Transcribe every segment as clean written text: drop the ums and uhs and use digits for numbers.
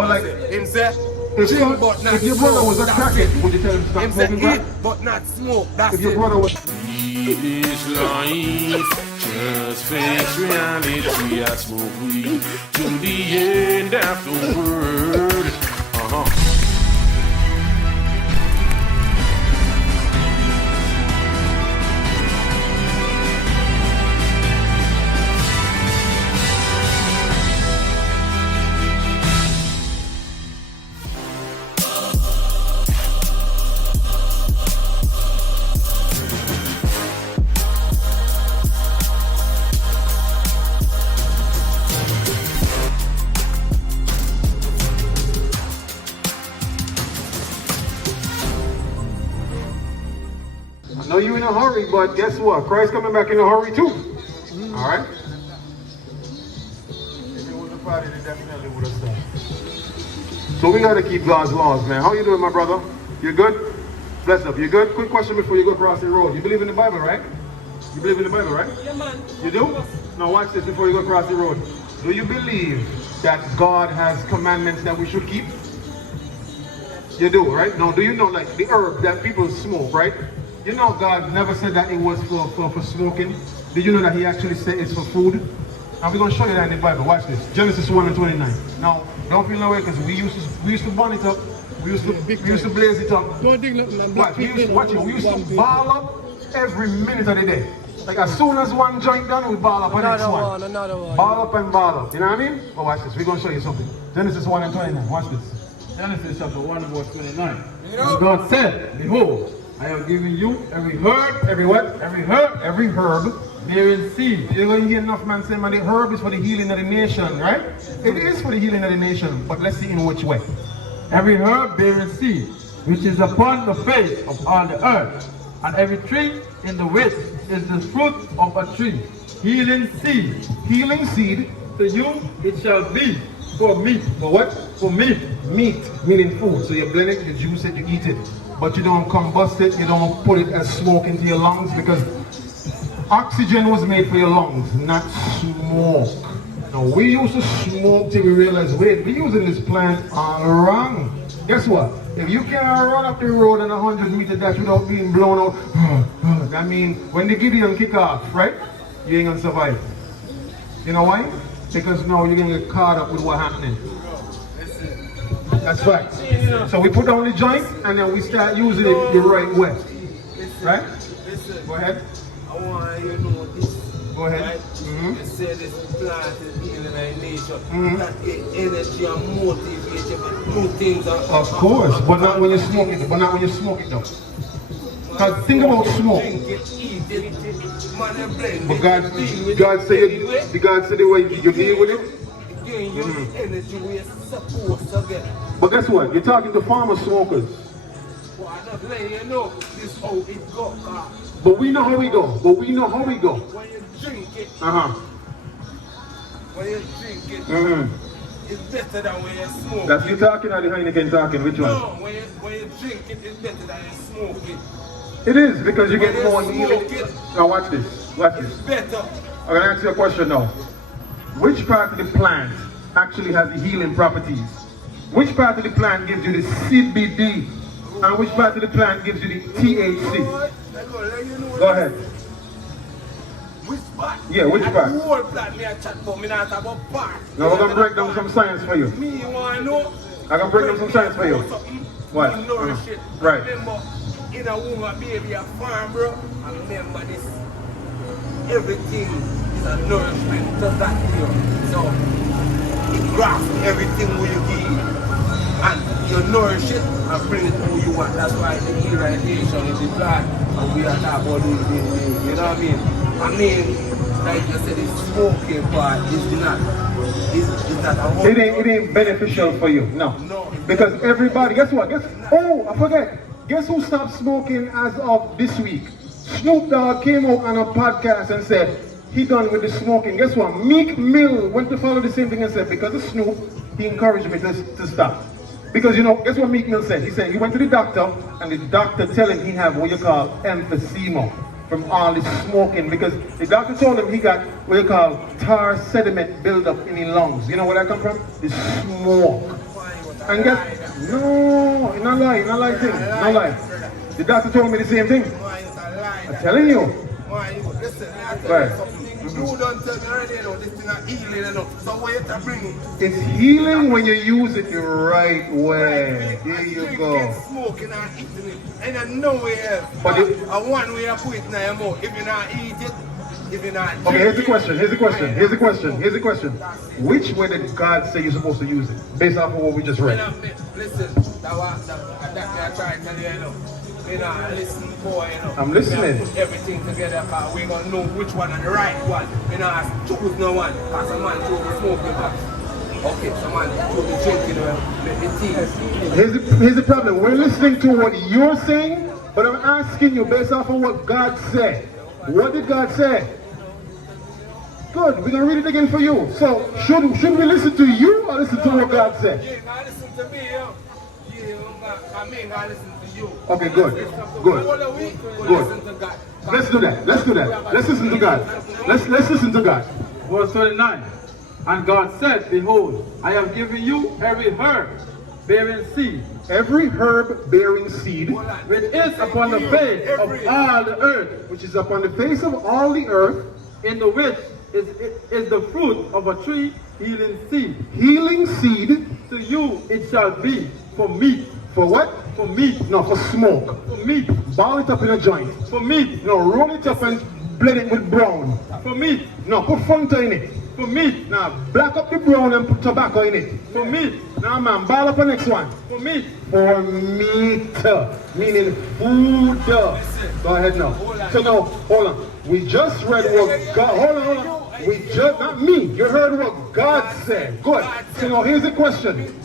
But like, if your brother was a crackhead, would you tell him to stop smoking crack? But not smoke, that's if your brother was... This life, just face reality. I smoke weed to the end afterward. I know you in a hurry, but guess what? Christ coming back in a hurry too. Alright? If it was a party, they definitely would have stopped. So we gotta keep God's laws, man. How you doing, my brother? You good? Bless up. You good? Quick question before you go across the road. You believe in the Bible, right? You believe in the Bible, right? Yeah, man. You do? Now watch this before you go across the road. Do you believe that God has commandments that we should keep? You do, right? Now, do you know, like, the herb that people smoke, right? You know God never said that it was for smoking. Did you know that he actually said it's for food? And we're going to show you that in the Bible. Watch this. Genesis 1:29. Now, don't feel no way because we used to burn it up. We used to blaze it up. Don't think nothing. Watch, we used to ball up every minute of the day. Like as soon as one joint done, we ball up the next one. Another one. Ball up and ball up. You know what I mean? But watch this. We're going to show you something. Genesis 1:29. Watch this. Genesis chapter 1 verse 29. And God said, behold, I have given you every herb, Every what? every herb, Every herb. bearing seed. You're going to hear enough man saying, man, the herb is for the healing of the nation, right? It is for the healing of the nation, but let's see in which way. Every herb bearing seed, which is upon the face of all the earth, and every tree in the width is the fruit of a tree, healing seed. Healing seed. To you it shall be for meat. For what? For meat. Meat, meaning food. So you blend it, you juice it, you eat it. But you don't combust it, you don't put it as smoke into your lungs because oxygen was made for your lungs, not smoke. Now we used to smoke till we realized, wait, we're using this plant all wrong. Guess what? If you can't run up the road on a 100-meter dash without being blown out, that means when the Gideon kick off, right? You ain't gonna survive. You know why? Because now you're gonna get caught up with what's happening. That's right. So we put down the joint and then we start using it the right way. Right? Go ahead. I want you to know this. Go ahead. Right? You say this plant is healing our nation. That get energy and motivate you to do things. Of course, but not when you smoke it. But not when you smoke it though. Because think about smoke. Drink it, eat it, man and blend But it. God said the way you deal with it. Again, you energy we're supposed to get. But guess what? You're talking to farmer smokers. Well, I'm not letting you know this how it go. But we know how we go. When you drink it, when you drink it, it's better than when you smoke. That's you talking or the Heineken talking? Which one? No, when you drink it, it's better than you smoke it. It is because you get When you more healing. smoke it, Now watch this. Watch it's this. better. I'm gonna ask you a question now. Which part of the plant actually has the healing properties? Which part of the plant gives you the CBD? And which part of the plant gives you the THC? Go ahead. Which part? Yeah, which part? The whole plant me a chat for, me not about part. Now we're gonna break down some science for you. Me wanna know. I'm gonna break down some science for you. What? You nourish it. Right. Remember, in a woman, baby, a farm, bro. And remember this. Everything is a nourishment to that here. So, it grasps everything where you give. And you nourish it and bring it to who you want. That's why the irradiation is the plant. And we are talking about it. You know what I mean? Like you said, the smoking part is not a whole... It ain't beneficial for you, no. Because everybody, guess what? Oh, I forget. Guess who stopped smoking as of this week? Snoop Dogg came out on a podcast and said he done with the smoking. Guess what? Meek Mill went to follow the same thing and said because of Snoop, he encouraged me to stop. Because you know, guess what Meek Mill said? He said he went to the doctor and the doctor tell him he have what you call emphysema from all this smoking, because the doctor told him he got what you call tar sediment buildup in his lungs. You know where that come from? The smoke. And get no, not lie thing, not lie. The doctor told me the same thing. I'm telling you. Listen, I tell Right. you something. You don't tell me already, you know, this thing is healing, you know. So what you have to bring? It's healing when you use it the right way. There you go. Smoking and eating it. And I know we have. But And one way I put it in your mouth. If you not eat it, if you not Okay, here's the drink question, here's the question, here's the question, here's the question. Which way did God say you're supposed to use it? Based off of what we just read. Listen, that I try to tell you, you know. You know, listen for, you know. I'm listening. Put everything together, because we're going to know which one is the right one. You know, choose no one. Because some man choose the smoking box. Okay, some man choose the drinking, the tea. Here's the problem. We're listening to what you're saying, but I'm asking you based off of what God said. What did God say? Good, we're going to read it again for you. So, should we listen to you or listen to what God said? Yeah, now listen to me, yo. Yeah, I mean, I listen to you. Okay, good. Good. Let's do that. Let's do that. Let's listen to God. Let's listen to God. Verse 29. And God said, Behold, I have given you every herb bearing seed, Every herb bearing seed, which is upon the face of all the earth, which is upon the face of all the earth, in the which is the fruit of a tree, healing seed. healing seed, To you it shall be for meat. for what? For meat. No, for smoke. For meat. Ball it up in a joint. For meat. No, roll it up and blend it with brown. For meat. No, put Fanta in it. For meat. Now, black up the brown and put tobacco in it. For meat. Now, man, ball up the next one. For meat. For meat, meaning food. Go ahead now. So now, hold on. We just read what God, hold on. We just, not me, you heard what God said. Good. So now here's the question.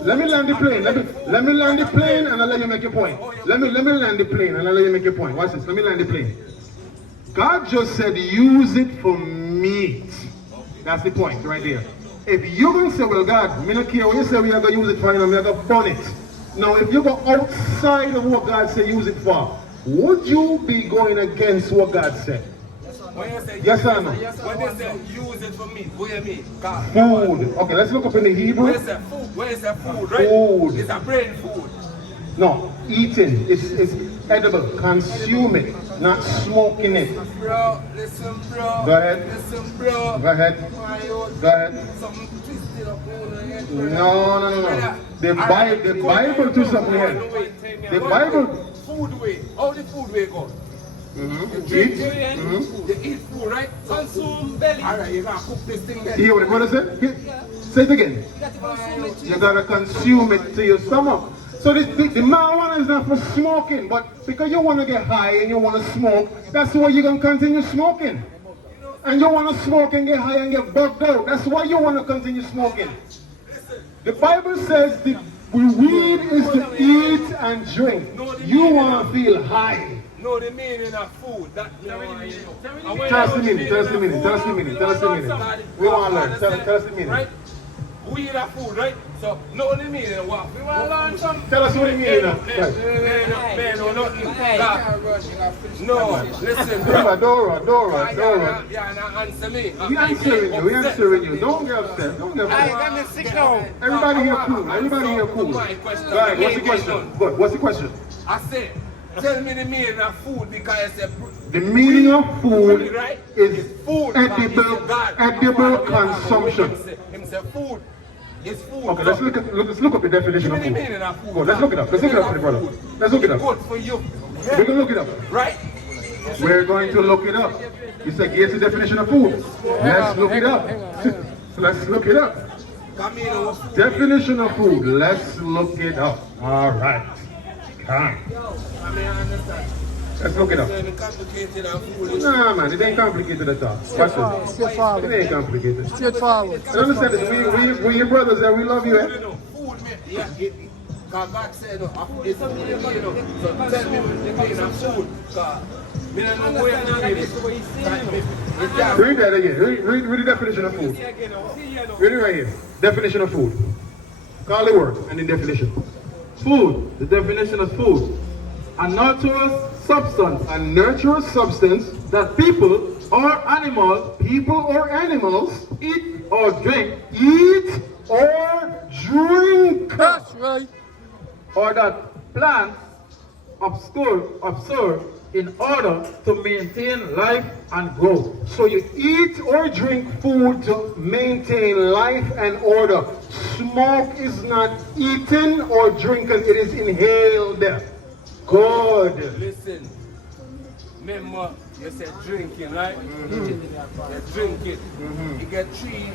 Let me land the plane. Let me land the plane and I'll let you make your point. Let me land the plane and I'll let you make your point. Watch this. Let me land the plane. God just said use it for meat. That's the point right there. If you're going to say, well, God, me not care what you say we are going to use it for, you know, we are going to burn it. Now, if you go outside of what God said use it for, would you be going against what God said? Yes or no? When they say use it for meat, what do you mean? God. Food. Okay, let's look up in the Hebrew. When they say food, when they say food, right? Food. It's a brain food. No, eating. It's edible. Consume it, not smoking it. Bro, listen, bro. Go ahead. Listen, bro. Go ahead. Go ahead. Something twisted up over the head. No. The Bible to something here. The Bible. Food way. How the food way go? Mm-hmm. You eat food, right? Consume belly. Alright, you gotta cook this thing You then. hear what the brother said? Say it again. You gotta consume it to your stomach. So the marijuana is not for smoking, but because you want to get high and you want to smoke, that's why you're going to continue smoking. And you want to smoke and get high and get bugged out. That's why you want to continue smoking. The Bible says the weed is to eat and drink. You want to feel high. No, the meaning of food. Tell Tell us the meaning. We want to learn. Tell us the meaning. Right? We eat our food, right? So, no, the meaning of what? We want to learn something. Tell us what it means now. Man, or nothing. No, listen, bro. Dora. Yeah, now answer me. We answering you. Don't get upset. Everybody here cool. Right, what's the question? Good, what's the question? I said, tell me the meaning of food because I said the meaning of food is food. edible consumption. Him say food is food. Okay, let's look up the definition of food. Good, let's look it up. Let's look it up for the brother. Let's look it up. Good for you. We're going to look it up. Right? We're going to look it up. You said, here's the definition of food. Let's look it up. Let's look it up. Definition of food. Let's look it up. All right. Come. Let's look it up. Nah, man, it ain't complicated at all. Watch this. It ain't complicated. Straightforward. I understand this. We your brothers and we love you, eh? God said, it's food, you know. So tell me the meaning of food. Read that again. Read the definition of food. Read it right here. Definition of food. Call the word and the definition. Food. The definition of food. A nurturous substance. A nurturous substance That people or animals eat eat or drink or drink right. Or that plants observe in order to maintain life and growth. So you eat or drink food to maintain life and order. Smoke is not eaten or drinking, it is inhaled. Good. Listen. Remember, you said drinking, right? You drink it. You get three.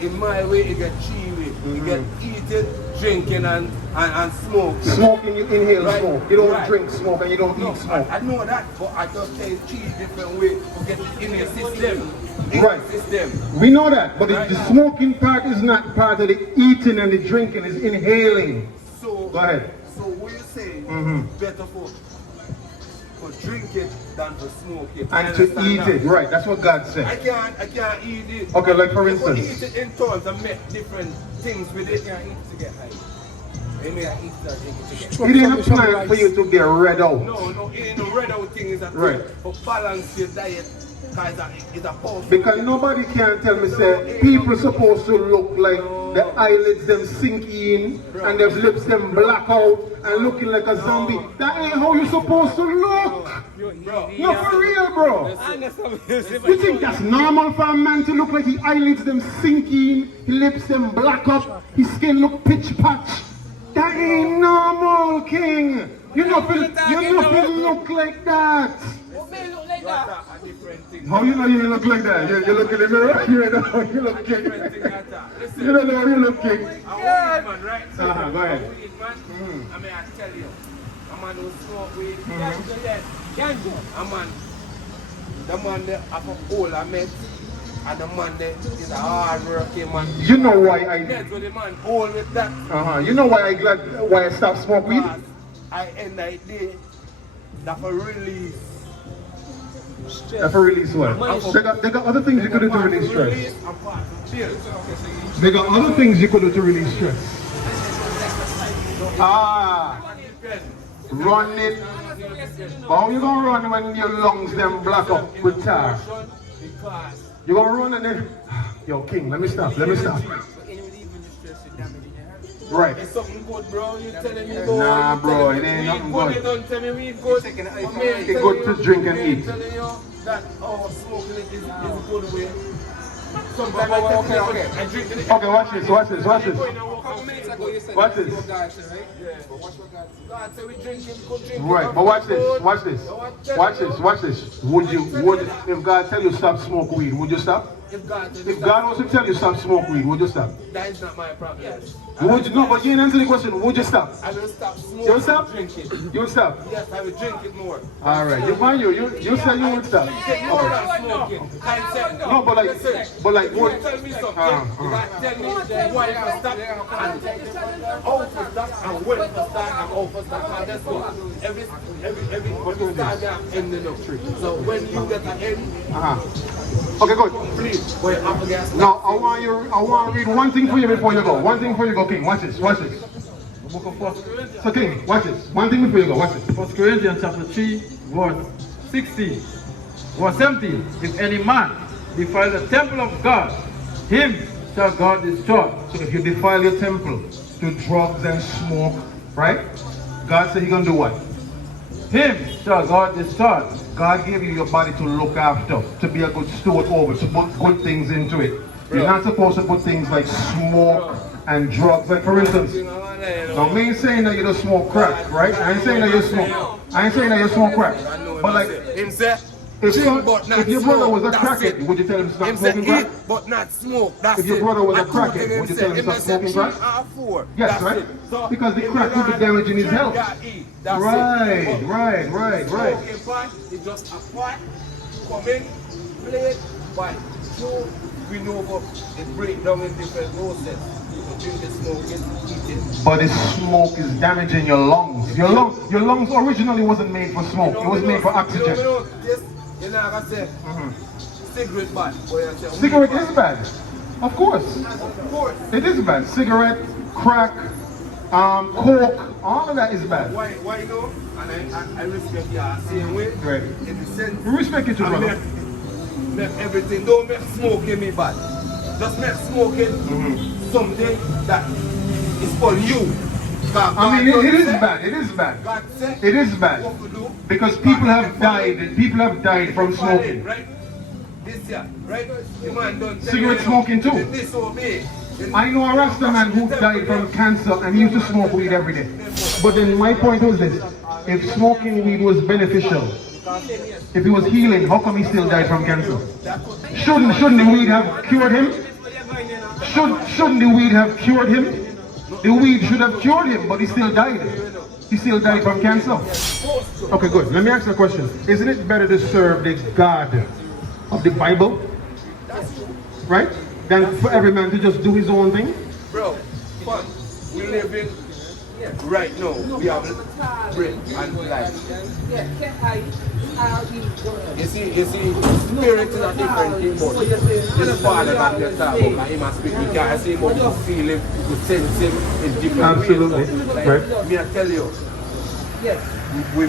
In my way, you get three way. You get eating, drinking, and smoking. Smoking, you inhale Right. smoke. You don't Right. drink smoke and you don't eat smoke. I know that, but I just tell you three different ways to get it in your system. Right. System. We know that, but Right. the smoking part is not part of the eating and the drinking, it's inhaling. So, Go ahead. So what you say? Better for drink it than to smoke it. And to Understand eat that? it, right, that's what God I said. can't eat it. Okay, like for You can instance. eat it in tons and make different things with it. You can't eat it to get high. You may eat it or drink it to get It ain't a plan for you to get red out. No, it ain't no red out thing. Is a Right. for balance your diet. Because it's a powerful Because thing. nobody can tell me, say, people supposed to look like the eyelids them sink in and their lips them black out and looking like a zombie. That ain't how you supposed to look. Bro, No, for real, bro. You think that's normal for a man to look like his eyelids them sink in, his lips them black up, his skin look pitch patch? That ain't normal, King. You know, you look like that. that's a different thing. How you know you look like that? You look in the mirror, you know you look king. Different thing like that. Listen, You don't know you look king. a weed man, right? So, Go ahead. a weed man, I mean, I tell you, a man who smoke weed, a man, the man that have a hole I met, and the man that is a hard working man. You know why That's what the man hole with that. You know why why I stopped smoke weed? Because I end the day, that for release. For release what? They got other things you could do to release stress. They got other things you could do to release stress. Run it. How you gonna run when your lungs them black up with tar? You gonna run and then, yo King, let me stop. Right. It's something good, bro. You telling me Nah, bro, it ain't nothing good. You don't tell me weed good. It's good to drink and eat. Telling you that smoking it is a good way. Sometimes I drink it. Okay, watch this. Couple minutes ago you said Watch that's this. what God said, right? Yeah. But watch what God said. God said we drink it, go drink it. Right, but watch this. Would if God tell you stop smoke weed, would you stop? If God was to tell you stop smoke weed, would you stop? that is not my problem. Would you no, but you didn't answer the question, would you stop? I will stop smoking. You will stop? And drink it. You would stop? Yes, I will drink it more. Alright, you said you would stop. Drink it more than smoking. I said No, but like you would tell me something. You got to tell me why I stop and how to stop and when to start and how to stop. And that's what every start there ending up. So when you get the end, Okay, good. please, wait, I'm gonna stop. Now I want to read one thing for you before you go. One thing before you go, King. Watch this. The book of First, So King, watch this. One thing before you go, watch this. 1 Corinthians chapter 3, verse 16. Verse 17. If any man defile the temple of God, him shall God destroy. So if you defile your temple to drugs and smoke, right? God said He gonna do what? Him shall God destroy. God gave you your body to look after, to be a good steward over, to put good things into it. You're not supposed to put things like smoke and drugs. Like for instance, now me ain't saying that you don't smoke crack, right? I ain't saying that you smoke crack. But like, if your brother was a crackhead, would you tell him to stop smoking crack? But not smoke. That's If your brother was a crackhead, would you tell him to stop smoking crack? Yes, right? Because the crack could be damaging his health. Right. Smoking pot is just a pot, come in, plate, but two, we know about it break down in different processes. You drink it, smoke it, eat it. But the smoke is damaging your lungs. Your lungs originally wasn't made for smoke. It was made for oxygen. You know, I say, cigarette bad. Cigarette is bad. Of course. Of course. It is bad. Cigarette, crack, coke, all of that is bad. Why you know? And I respect you same way. Right. In the sense, We respect you too, brother. Make everything, don't make smoking me bad. Just make smoking something that is for you. I mean, it is bad. It is bad. God said, It is bad. what we do, Because people have died. People have died from smoking. right? This year, right? The man done Cigarette smoking too. Disobey. I know a Rasta man who died from cancer and he used to smoke weed every day. But then my point was this: if smoking weed was beneficial, if it was healing, how come he still died from cancer? Shouldn't the weed have cured him? Shouldn't the weed have cured him? The weed should have cured him, but he still died. He still died from cancer. Okay, good. Let me ask you a question. Isn't it better to serve the God of the Bible, right, than for every man to just do his own thing? Bro, fun. We live in right now. We have bread and life. You see, spirit is a different thing, but this father that they talk about, he must speak. You can't see him, but you feel him, you sense him in different Absolutely. ways. Like, Right. me I tell you, we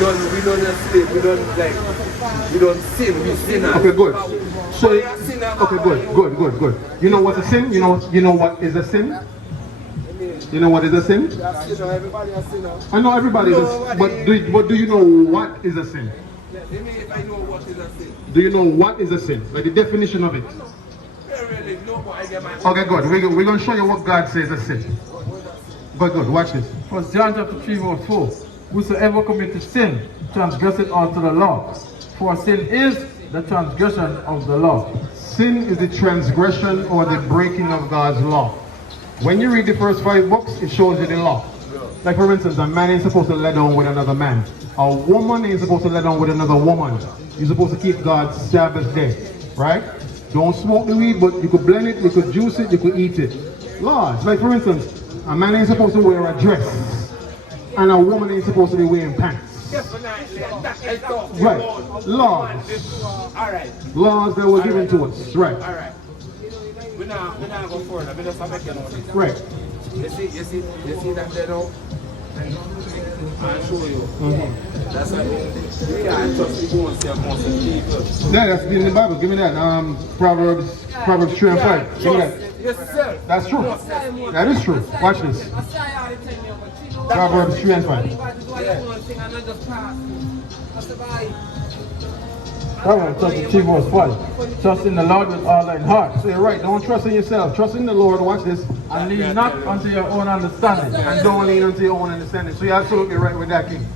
don't sleep, we don't sin, we sinners. Okay, good. So, We are sinners. okay, good. You know what's a sin? You know what is a sin? You know what is a sin? Everybody has sinner. I know everybody is, but do you know what is a sin? Even if I know what is a sin. Do you know what is a sin? Like the definition of it. Really, no, but I get my Okay, good. We're going to show you what God says is sin. But good, watch this. 1 John chapter 3 verse 4. Whosoever committeth sin, transgresseth also the law. For sin is the transgression of the law. Sin is the transgression or the breaking of God's law. When you read the first 5 books, it shows you the law. Like for instance, a man ain't supposed to let down with another man. A woman ain't supposed to let down with another woman. You're supposed to keep God's Sabbath day, right? Don't smoke the weed, but you could blend it, you could juice it, you could eat it. Laws. Like for instance, a man ain't supposed to wear a dress, and a woman ain't supposed to be wearing pants. Right. Laws. Alright, Laws that were given to us. Right. alright. We now go further, we just make it notice. Right. You see that they know? I'll show you. That's why you can't just go and say most of the people. Yeah, that's in the Bible. Give me that. Proverbs 3 and 5. Give me that. Yes, sir. That's true. That is true. Watch this. Proverbs 3 and 5. Proverbs chapter 3 verse 5. Trust in the Lord with all thine heart, So you're right. Don't trust in yourself. Trust in the Lord. Watch this. and lean not unto your own understanding. And don't lean onto your own understanding. So you're absolutely right with that, King.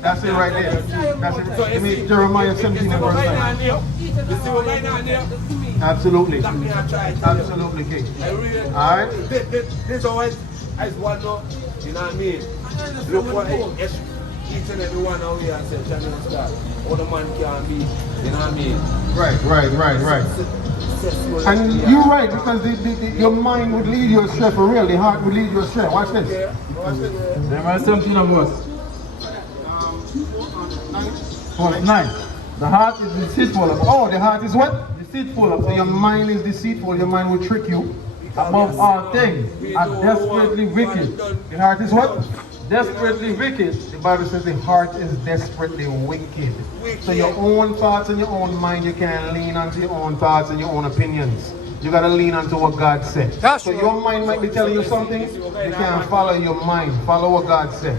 That's it right there. That's it. Give me Jeremiah 17 and verse 9. You see what going on there? Absolutely. That me I try to tell you. Absolutely, King. I really, Alright. this always, as one know, you know what I mean? Look what each and every one out here said, Jamaica Star, all the man can be, you know what I mean? Right. And you're right, because your mind would lead you astray for real. The heart would lead you astray. Watch this. Jeremiah 17 and verse 9. The heart is deceitful of Oh, the heart is what? deceitful of So your mind is deceitful. Your mind will trick you. above all things, and desperately wicked. The heart is what? Desperately wicked. The Bible says the heart is desperately wicked. So your own thoughts and your own mind, you can't lean onto your own thoughts and your own opinions. You gotta lean onto what God said. So your mind might be telling you something, you can't follow your mind. Follow what God said.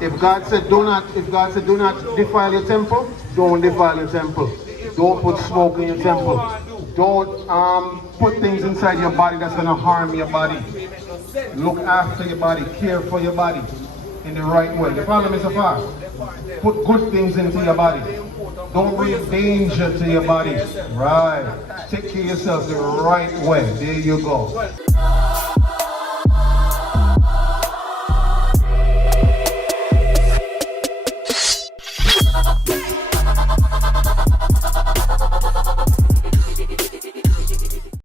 If God said do not defile your temple, don't defile your temple. Don't put smoke in your temple. Don't put things inside your body that's gonna harm your body. Look after your body, care for your body in the right way. The problem is afar. Put good things into your body. Don't bring danger to your body. Right. Take care of yourself the right way. There you go.